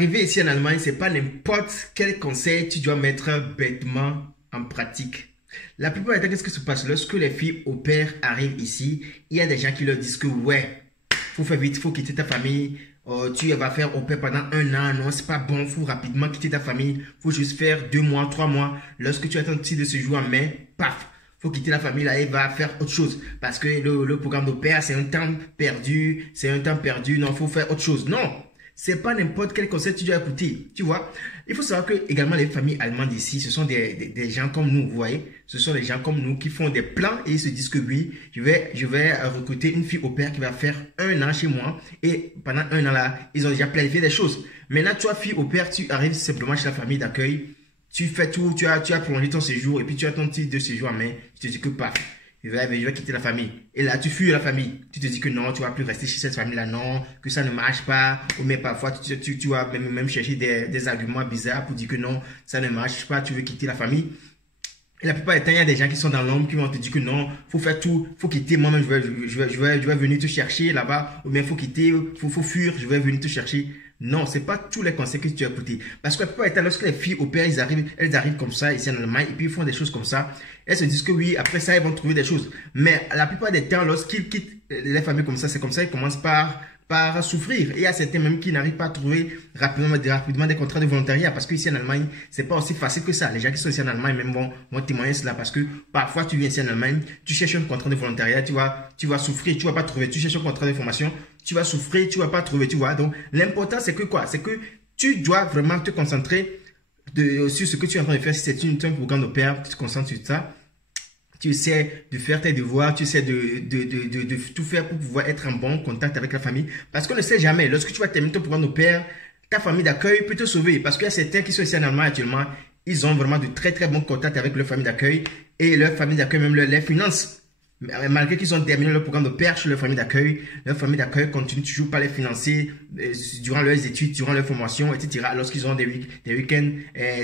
arriver ici en Allemagne, c'est pas n'importe quel conseil tu dois mettre bêtement en pratique. La plupart du temps, qu'est-ce qui se passe? Lorsque les filles au père arrivent ici, il y a des gens qui leur disent que ouais, faut faire vite, faut quitter ta famille. Tu vas faire au pair pendant 1 an, non, c'est pas bon, faut rapidement quitter ta famille, faut juste faire 2 mois, 3 mois. Lorsque tu as ton titre de séjour en main, paf, faut quitter la famille là et va faire autre chose. Parce que le programme de pair, c'est un temps perdu, non, faut faire autre chose. Non, c'est pas n'importe quel conseil que tu dois écouter, tu vois. Il faut savoir que également les familles allemandes ici, ce sont des gens comme nous, vous voyez. Ce sont des gens comme nous qui font des plans et ils se disent que oui, je vais recruter une fille au pair qui va faire 1 an chez moi. Et pendant 1 an là, ils ont déjà planifié des choses. Maintenant, toi, fille au pair, tu arrives simplement chez la famille d'accueil. Tu fais tout, tu as prolongé ton séjour et puis tu as ton titre de séjour en main. Tu te dis que paf, je vais quitter la famille. Et là, tu fuis la famille. Tu te dis que non, tu vas plus rester chez cette famille-là, non, que ça ne marche pas. Ou même parfois, tu vas même chercher des arguments bizarres pour dire que non, ça ne marche pas, tu veux quitter la famille. Et la plupart du temps, il y a des gens qui sont dans l'ombre qui vont te dire que non, faut faire tout, faut quitter, moi-même, je vais venir te chercher là-bas. Ou bien, faut quitter, faut fuir, je vais venir te chercher. Non, c'est pas tous les conseils que tu as écoutés. Parce que la plupart du temps, lorsque les filles au père, elles arrivent comme ça ici en Allemagne et puis ils font des choses comme ça, elles se disent que oui, après ça, ils vont trouver des choses. Mais la plupart des temps, lorsqu'ils quittent les familles comme ça, c'est comme ça, ils commencent par souffrir. Et il y a certains même qui n'arrivent pas à trouver rapidement des contrats de volontariat parce qu'ici en Allemagne, c'est pas aussi facile que ça. Les gens qui sont ici en Allemagne même vont témoigner cela parce que parfois tu viens ici en Allemagne, tu cherches un contrat de volontariat, tu vas souffrir, tu vas pas trouver, tu cherches un contrat de formation, tu vas souffrir, tu vas pas trouver, tu vois. Donc l'important c'est que quoi? C'est que tu dois vraiment te concentrer sur ce que tu es en train de faire. Si c'est un programme de pair, tu te concentres sur ça. Tu essaies de faire tes devoirs, tu essaies de tout faire pour pouvoir être en bon contact avec la famille. Parce qu'on ne sait jamais, lorsque tu vas terminer ton programme au père, ta famille d'accueil peut te sauver. Parce qu'il y a certains qui sont ici en Allemagne actuellement, ils ont vraiment de très très bons contacts avec leur famille d'accueil. Et leur famille d'accueil même les finance. Malgré qu'ils ont terminé leur programme de père chez leur famille d'accueil continue toujours par les financer durant leurs études, durant leur formation, etc. Lorsqu'ils ont des week-ends,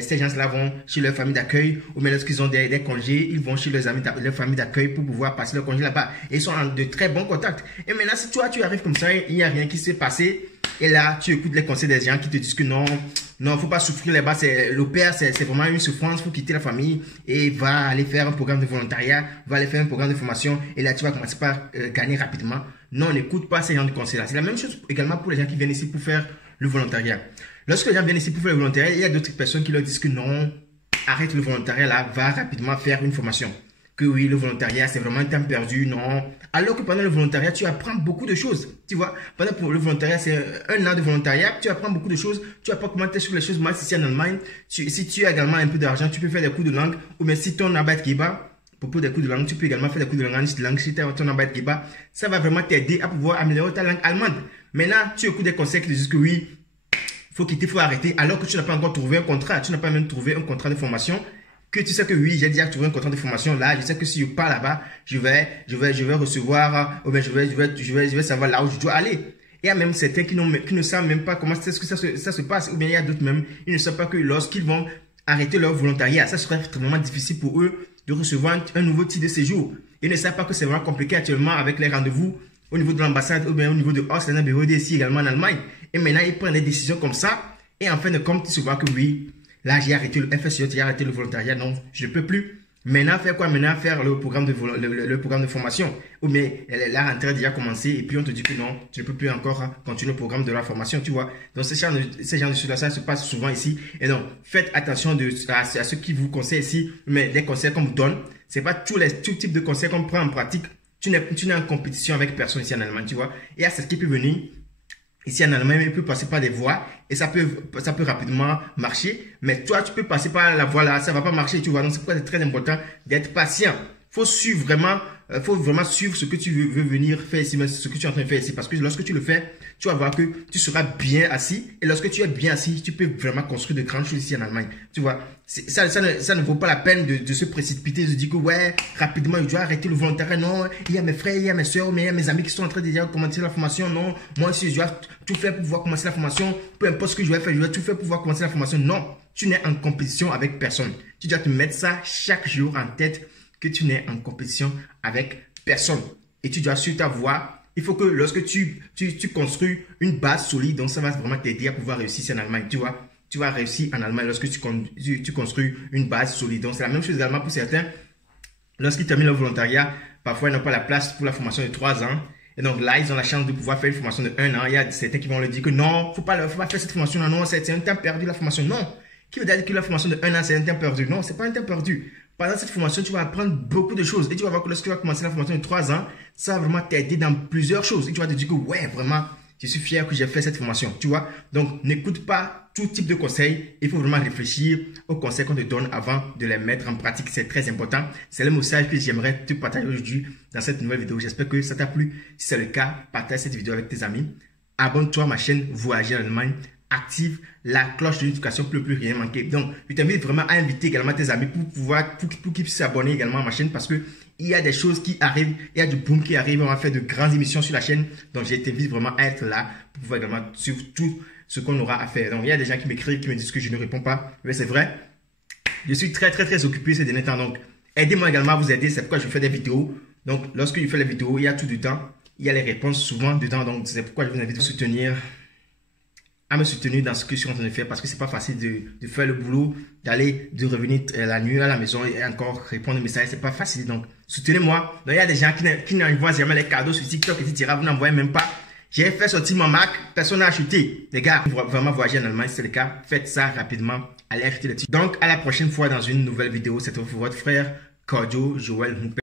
ces gens-là vont chez leur famille d'accueil ou même lorsqu'ils ont des congés, ils vont chez leur famille d'accueil pour pouvoir passer leur congé là-bas. Et ils sont en de très bons contacts. Et maintenant, si toi, tu arrives comme ça, il n'y a rien qui s'est passé et là, tu écoutes les conseils des gens qui te disent que non, faut pas souffrir là-bas. Le père, c'est vraiment une souffrance. Faut quitter la famille et va aller faire un programme de volontariat, va aller faire un programme de formation. Et là, tu vas commencer par gagner rapidement. Non, n'écoute pas ces gens de conseils-là. C'est la même chose également pour les gens qui viennent ici pour faire le volontariat. Lorsque les gens viennent ici pour faire le volontariat, il y a d'autres personnes qui leur disent que non, arrête le volontariat là, va rapidement faire une formation. Que oui, le volontariat, c'est vraiment un temps perdu, non. Alors que pendant le volontariat, tu apprends beaucoup de choses. Tu vois, pendant le volontariat, c'est 1 an de volontariat, tu apprends beaucoup de choses. Tu apprends comment tu sur les choses. Moi, ici en Allemagne, si tu as également un peu d'argent, tu peux faire des cours de langue. Ou bien si ton Arbeitgeber, pour des cours de langue, tu peux également faire des cours de langue si tu as ton Arbeitgeber. Ça va vraiment t'aider à pouvoir améliorer ta langue allemande. Maintenant, tu écoutes des conseils qui te disent que oui, faut quitter, faut arrêter. Alors que tu n'as pas encore trouvé un contrat, tu n'as pas même trouvé un contrat de formation. Que tu sais que oui, j'ai déjà trouvé un contrat de formation là, je sais que si je pars là-bas, je vais recevoir, ou bien je vais savoir là où je dois aller. Il y a même certains qui ne savent même pas comment ça se passe, ou bien il y a d'autres même, ils ne savent pas que lorsqu'ils vont arrêter leur volontariat, ça serait extrêmement difficile pour eux de recevoir un nouveau titre de séjour. Ils ne savent pas que c'est vraiment compliqué actuellement avec les rendez-vous au niveau de l'ambassade, ou bien au niveau de Ausländer Behörde ici également en Allemagne. Et maintenant, ils prennent des décisions comme ça, et en fin de compte, ils se voient que oui, là, j'ai arrêté le FSJ, j'ai arrêté le volontariat. Non, je ne peux plus. Maintenant, faire quoi? Maintenant, faire le programme de formation. Ou bien, la rentrée a déjà commencé et puis on te dit que non, tu ne peux plus encore continuer le programme de la formation, tu vois. Donc, ces gens de choses-là, ça se passe souvent ici. Et donc, faites attention à ceux qui vous conseillent ici. Mais les conseils qu'on vous donne, ce n'est pas tout type de conseils qu'on prend en pratique. Tu n'es en compétition avec personne ici en Allemagne, tu vois. Et à ce qui peut venir. Ici en Allemagne, il peut passer par des voies et ça peut rapidement marcher. Mais toi, tu peux passer par la voie là, ça va pas marcher, tu vois. Donc, c'est pourquoi c'est très important d'être patient. Faut vraiment suivre ce que tu veux venir faire ici, ce que tu es en train de faire ici. Parce que lorsque tu le fais, tu vas voir que tu seras bien assis. Et lorsque tu es bien assis, tu peux vraiment construire de grandes choses ici en Allemagne. Tu vois, ça ne vaut pas la peine de se précipiter, de se dire que ouais, rapidement, je dois arrêter le volontariat. Non, il y a mes frères, il y a mes soeurs, mais il y a mes amis qui sont en train de déjà commencer la formation. Non, moi aussi, je dois tout faire pour pouvoir commencer la formation. Peu importe ce que je vais faire, je dois tout faire pour pouvoir commencer la formation. Non, tu n'es en compétition avec personne. Tu dois te mettre ça chaque jour en tête que tu n'es en compétition avec personne. Et tu dois sur ta voie Il faut que lorsque tu construis une base solide, donc ça va vraiment t'aider à pouvoir réussir ici en Allemagne, tu vois. Tu vas réussir en Allemagne lorsque tu construis une base solide. Donc c'est la même chose également pour certains. Lorsqu'ils terminent leur volontariat, parfois ils n'ont pas la place pour la formation de 3 ans. Et donc là, ils ont la chance de pouvoir faire une formation de 1 an. Il y a certains qui vont leur dire que non, faut pas faire cette formation. Non, c'est un temps perdu la formation. Non. Qui veut dire que la formation de 1 an, c'est un temps perdu? Non, c'est pas un temps perdu. Pendant cette formation, tu vas apprendre beaucoup de choses. Et tu vas voir que lorsque tu vas commencer la formation de 3 ans, ça va vraiment t'aider dans plusieurs choses. Et tu vas te dire que ouais, vraiment, je suis fier que j'ai fait cette formation. Tu vois? Donc, n'écoute pas tout type de conseils. Il faut vraiment réfléchir aux conseils qu'on te donne avant de les mettre en pratique. C'est très important. C'est le message que j'aimerais te partager aujourd'hui dans cette nouvelle vidéo. J'espère que ça t'a plu. Si c'est le cas, partage cette vidéo avec tes amis. Abonne-toi à ma chaîne Voyager en Allemagne. Active la cloche de notification pour ne plus rien manquer. Donc, je t'invite vraiment à inviter également tes amis pour qu'ils puissent s'abonner également à ma chaîne parce que il y a des choses qui arrivent, il y a du boom qui arrive, on va faire de grandes émissions sur la chaîne. Donc, je t'invite vraiment à être là pour pouvoir également suivre tout ce qu'on aura à faire. Donc, il y a des gens qui m'écrivent, qui me disent que je ne réponds pas. Mais c'est vrai, je suis très occupé ces derniers temps. Donc, aidez-moi également à vous aider. C'est pourquoi je fais des vidéos. Donc, lorsque je fais les vidéos, il y a tout du temps. Il y a les réponses souvent dedans. Donc, c'est pourquoi je vous invite à me soutenir dans ce que je suis en train de faire parce que c'est pas facile de faire le boulot, de revenir la nuit à la maison et encore répondre aux messages, c'est pas facile. Donc, soutenez-moi. Donc, il y a des gens qui n'envoient jamais les cadeaux sur TikTok, etc. Vous n'envoyez même pas. J'ai fait sortir mon Mac, personne n'a acheté. Les gars, vraiment voyager en Allemagne, si c'est le cas, faites ça rapidement. Allez acheter les titres. Donc, à la prochaine fois dans une nouvelle vidéo. C'était votre frère Cardio Joël Moupé.